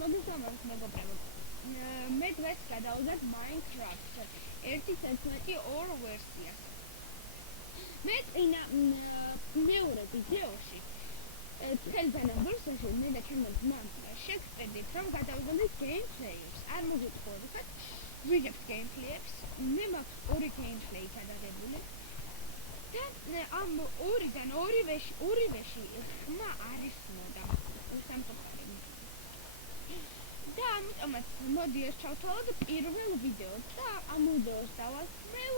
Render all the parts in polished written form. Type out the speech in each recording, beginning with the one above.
მოგესალმებით მეგობრებო. მე დღეს გადავიღებ Minecraft 1.11.2 ვერსიას. მე წინა მეორე ვიდეოში წელგანამ ბოლოში მე და ჩემი ძმა შევწედით რომ გადავიღებთ gameplay-ს. არ მოგიტყუებთ, ვიღებთ gameplay-ს. მე მაქვს ორი gameplay გადაღებული. და ამ ორიდან ორივეში ხმა არის მოდა. სამწუხაროდ. და ამიტომაც მოდი ეს ჩავთვალოთ პირველ ვიდეოს და ამ ვიდეოს დავასწრებ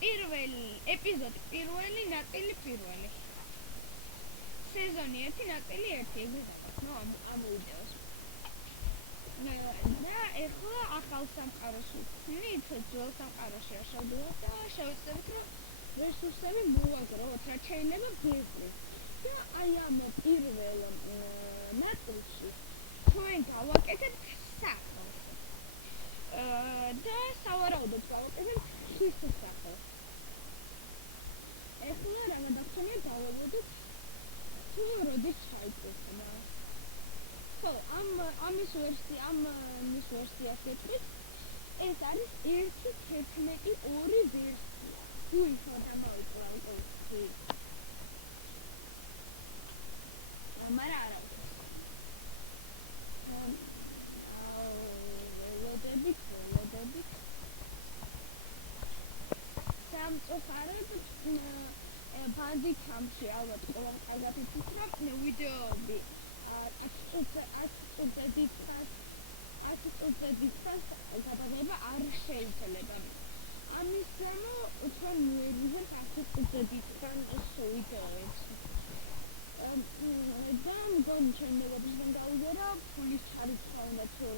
პირველი ეპიზოდი, პირველი ნაწილი პირველი. სეზონი 1 ნაწილი 1 ეგრე გავაკეთე ამ ვიდეოს. და ეხლა ახალ სამყაროში ვქნით, ძველ სამყაროში არ შევდივართ და შევეცდებით რომ რესურსები მოვაგროვოთ, რაც შეიძლება გიყრით. და აი ამ პირველ ნაწილში ჩვენ გავაკეთებთ სახლს. და სავარაუდოდ გავაკეთებთ ხის სახლს. ეხლა რა გადაგხსნით დავებოდით თუ როდის ჩაიწერა. ხო, ამის ვერსიას ეკრით, ეს არის 1.11.2 ვერსია. უიხო დამოიწყო ავტომატი. მარა არა. სამწუხაროდ ბანდიკამში ალბათ ყველამ კარგად იცით რომ ვიდეოები 10 წუთის გადაღება არ შეიძლება. ამის გამო უფრო მივიღებთ 10 წუთის ვიდეოებს. და მგონი ჩემ მეგობრებთან გავიგე რომ ფულის ჩარიცხვა უნდა თუ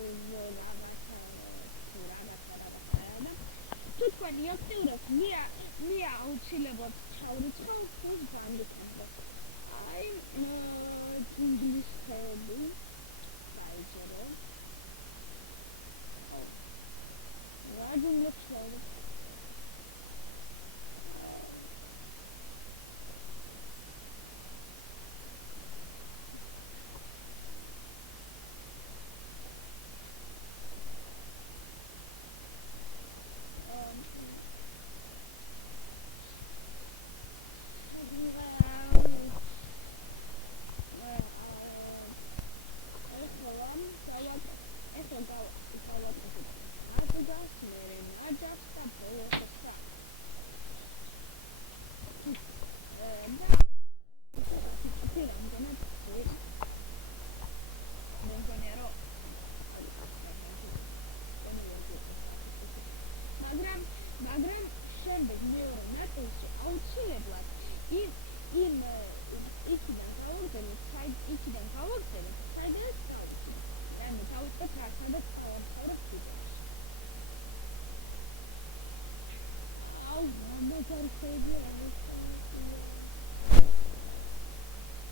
თუ თქვენი აქტიურობთ, მე აუცილებლად ჩავრიცხავ ფულს ბანდიკამზე. აი ინგლისელი დაიწერე. რაგინლექსელი მაგრამ შემდეგ მეორე ნაწილში აუცილებლად იქიდან გავაგზავნოთ, საიდანაც გავიქცეთ. ანუ დავუწყოთ რა სადაც დავასწავლეთ ვიდეოში. მაგარი ხედი არის.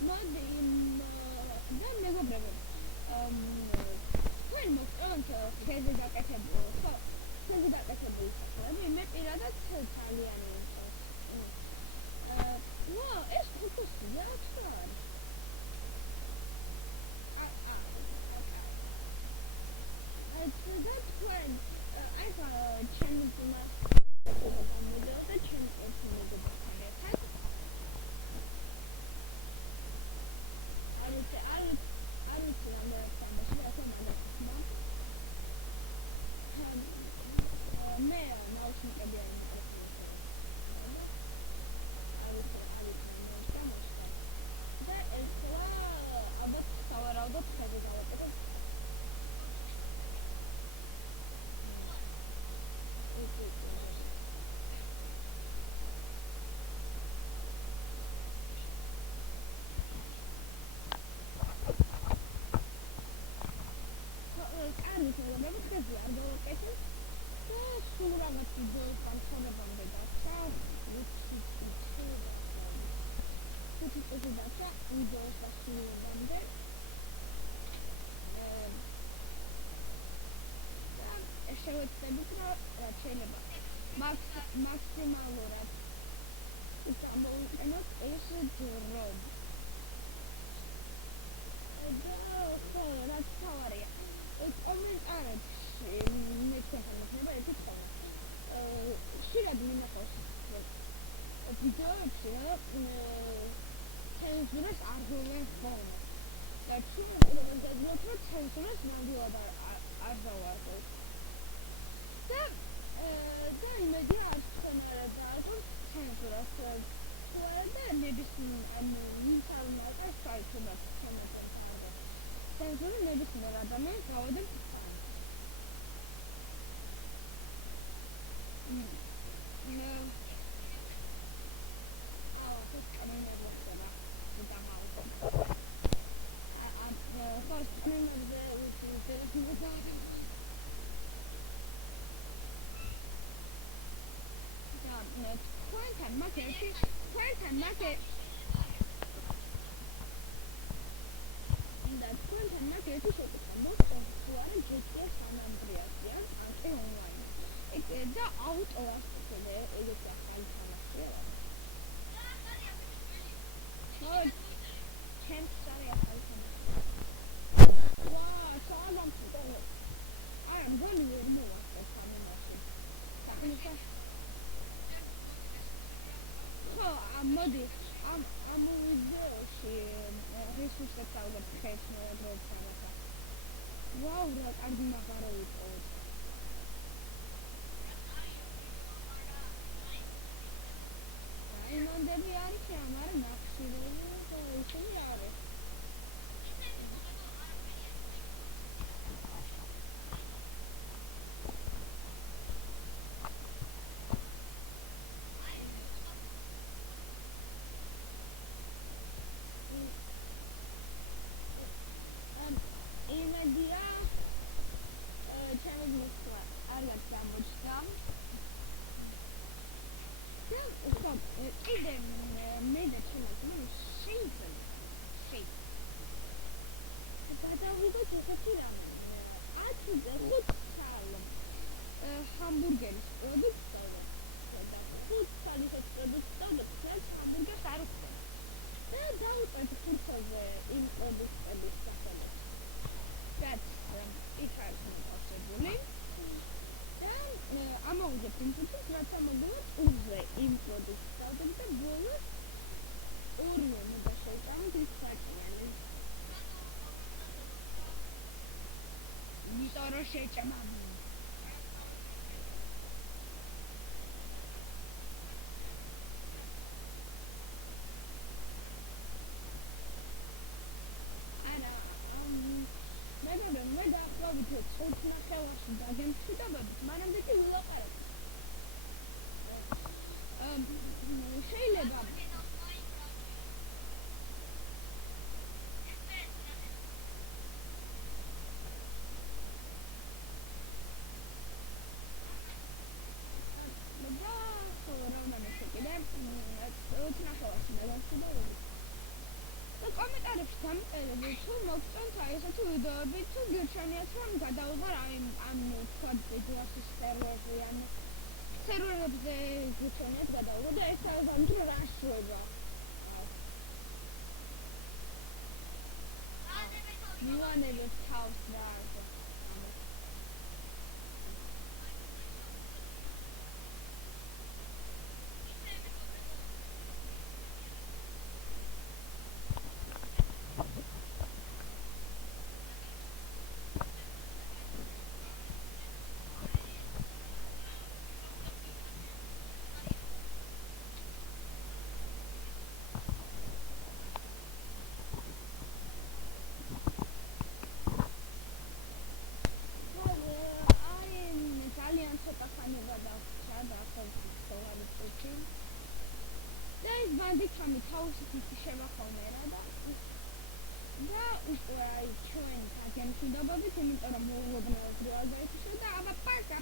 მოდი და მეგობრებო, თქვენ მოგწონთ ხეზე გაკეთებული, ხო? ხეზე გაკეთებული სახლები, მე პირადად ძალიან იმწონს. ეს ფოტოსია რა არის? და თქვენ აი ჩემი ძმა და ჩემი მეგობრებთან ერთად არის რამე მე ნაუშნიკები არ მიყრიფე. და ეხლა ალბათ სავარაუდოდ ხეზე გავაკეთებ. სულ რაღაც ვიდეოს დამთავრებამდე დაცა, ვიდეოს დასრულებამდე. და შევეცდებით რომ რაც შეიძლება მაქსიმალურად გამოვიყენოთ ეს დრო. და გარეთში მეცხრე მოხდება ერთი თქმა. ხშირად მინახავს ვიდეოებში, რომ ცენზურას არ გვევენ ხოლმე. და ჩვენ გადავაგებთ, რომ ცენზურას ნამდვილად არ დავარღვევთ. და იმედია არც თქვენ არ დააკვირთ ცენზურას. და ნებისმიერ ვინც არ მოაყენს საერთოდ თემატებს არ და ცენზურა ნებისმიერ ადამიანს გავადებს თქვენთან მას ერთი შეკითხვა მოხდეს თუ არა GTA San Andreas-ი ან კი online. და აუტოვას ხდება ეგეთი ახალი თამაშია. ჩემს არის ახალი თამაში. საღამო ფუტკარი. არა, მგონი ვერ მოვახერხ თამაში. საქმეა. ხო, მოდი, ამ ვიდეოში რესურსებს ავიღებ ხეებს მოვაგროვებ თამაშს. ვაუ, რა კარგი მაგარო ვიპოვეთ. იმანდები არის ამარ ნახშირები და ისინი არის. იმედია ჩემი მოსვლა არ გამოჩნდა. და კიდე მე და ჩემი შეიძლება გადავიდეთ ესეთი რამე 10-5 სალ ჰამბურგერის პროდუქტი და 5 სალის პროდუქტი ჰამბურგერს არ უხდება. და დავუწყეთ ხუთზე იმ პროდუქტების სახელებს. რაც ის არის მოგებული. და ამოვიღეთ იმ ხუთს, რაც ამოვიღეთ უზე იმ პროდუქტს და ბოლოს ორივე უნდა შევწამოთ ის საჭიანი. იმიტომ რომ შეჭამავ. მე დაახლოებით 4 ნახევარში დაგემშვიდობებით, მანამდე კი ვილაპარაკე. შეიძლება კომენტარებში დამწერლობთ, თუ მოგწონთ ესეთი ვიდეოები, თუ გირჩენიათ, რომ გადავიღარ ამ თქვა ბედლასის სერვერზე, ან სერვერებზე გირჩენიათ გადავიღო და ეს ალბათ რა შვება. მივანებებ თავს და ბანდიტამი თავისი შემახოვნე რა და უკვე აი ჩვენ გაგემშვიდობებით, იმიტომ რომ მოულოდნელად როაგაიფიშო და აბა პაკა